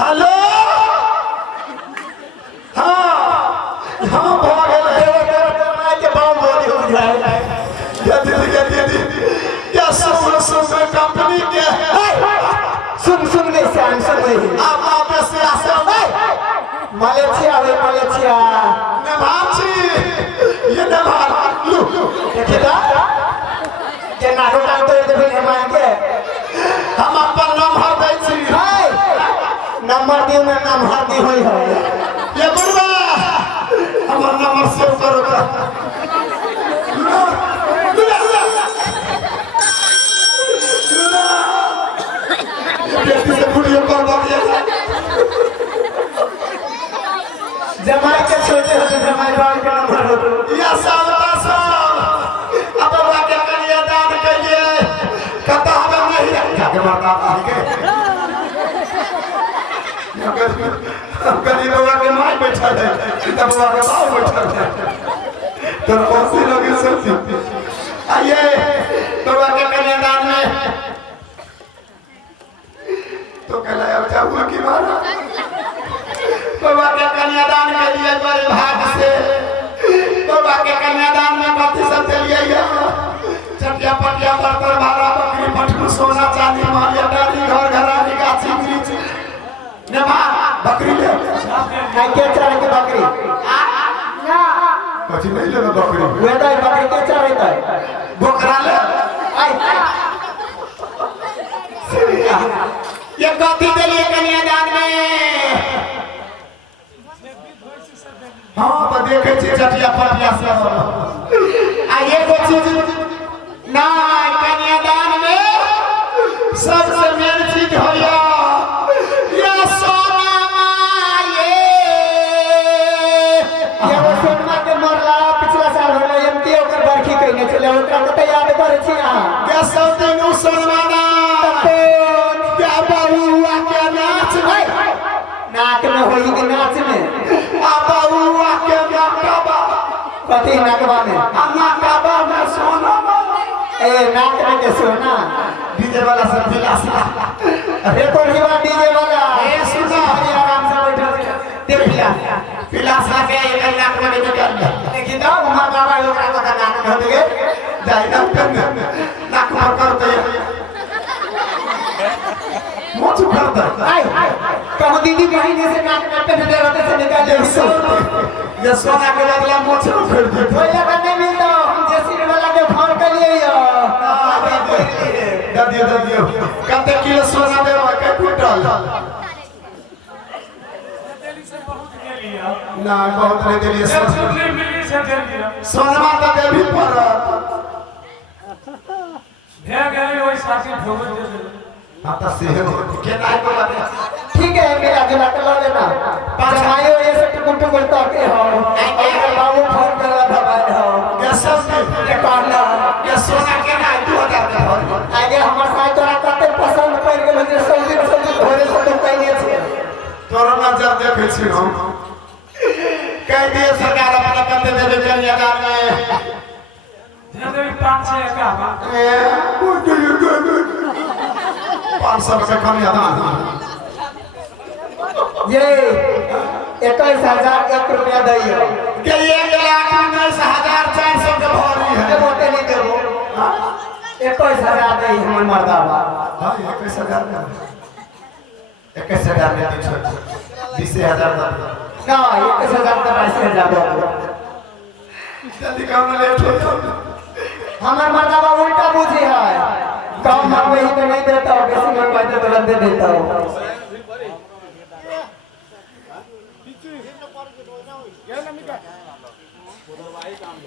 hello Malaysia है Malaysia नभाची ये नभार लू देखिए के नाटो नाम तो ये भी हमारे के हम अपन नंबर दै छी नंबर दियो ना नंबर दी होई है ये बुढ़वा हमर नंबर सेव करो का से वीडियो कॉल बात जमाई के छोटे होते जमाई बाल के नंबर होते या सावता सब अब वाक्य करिए दान करिए कथा हम नहीं जाके माता के गरीब बाबा के माई बैठा है तब बाबा के बाप बैठा है तो कौन लोग सोचते आइए बाबा के कन्यादान में तो कहला अब जाऊँ की मारा बाबा के कन्यादान के लिए बड़े भाग से बाबा के कन्यादान में कथी सब चलिए चटिया पटिया बर्तन भाड़ा बकरी पटकू सोना चांदी मालिया डाली घर घरानी गाछी वृक्ष ने मार बकरी ले काय के चारे के बकरी ना कथी नहीं ले बकरी वे तो बकरी के चारे तो बोकरा ले आई ये कथी देलिए कन्यादान में हाँ तो देखे छी चटिया पटिया सब आ ये चीज ना कन्यादान में सबसे मेन चीज होया या सोना ये वो सोनमा के मरला पिछला साल होला एमटी ओकर बरखी कइने चले ओकरा तो याद करे छी हां के सब दिन उ सोनवाना क्या बाबू हुआ क्या नाच में नाक में होई कि नाच में आ बाबू हुआ क्या नाकबा कथी नाकबा में नाकबा में सोना ए नाक में के सोना डीजे वाला सब फिलासा रिकॉर्डिंग वाला डीजे वाला ए सुना आराम से बैठो देख लिया फिलासा के एक लाख में निकल गया देखी तो उमर बाबा ओकरा का नाक में हो गए जाई ना कर नाक पर करते मोच करता आई कहो दीदी बहन जैसे नाक में पे दे रहते से निकाल ले ये सोना के लगला मोच उखड़ दे बोला का नहीं मिलता हम जैसी वाला के फोन कर लिए ददियो कते किलो सोना देबो के क्विंटल ना बहुत नहीं देलिए सोना तो देबी पर भे गए ओइ साथी भोगन दे आता से के नाय को बात ठीक है मेरा जिला कर लेना जमायो ये सब टुकुट करता के हो और बाबू फोन कर रहा था भाई हो के सब ये कहना के सोना के ना 2000 के हो आगे हमर साथ तोरा कते पसंद पड़ गेल जे सौदी घरे से तो कइले छे तोरा नजर देखे छी हम कह दिए सरकार अपना कते देबे कन्यादान में दे दे 500 का 500 रुपए कन्यादान ये 21001 रुपया दइयो के 1,19,400 के भरी है ये मोटे नहीं देबो 21000 दे हमर मर्दावा हां 21000 का 21000 में 20,000 का ना 21000 का 22000 दो जल्दी काम लेट हो हमर मर्दावा उल्टा बुझी है कम हम वही तो नहीं देता हूँ किसी में पैसे तुरंत दे देता हूँ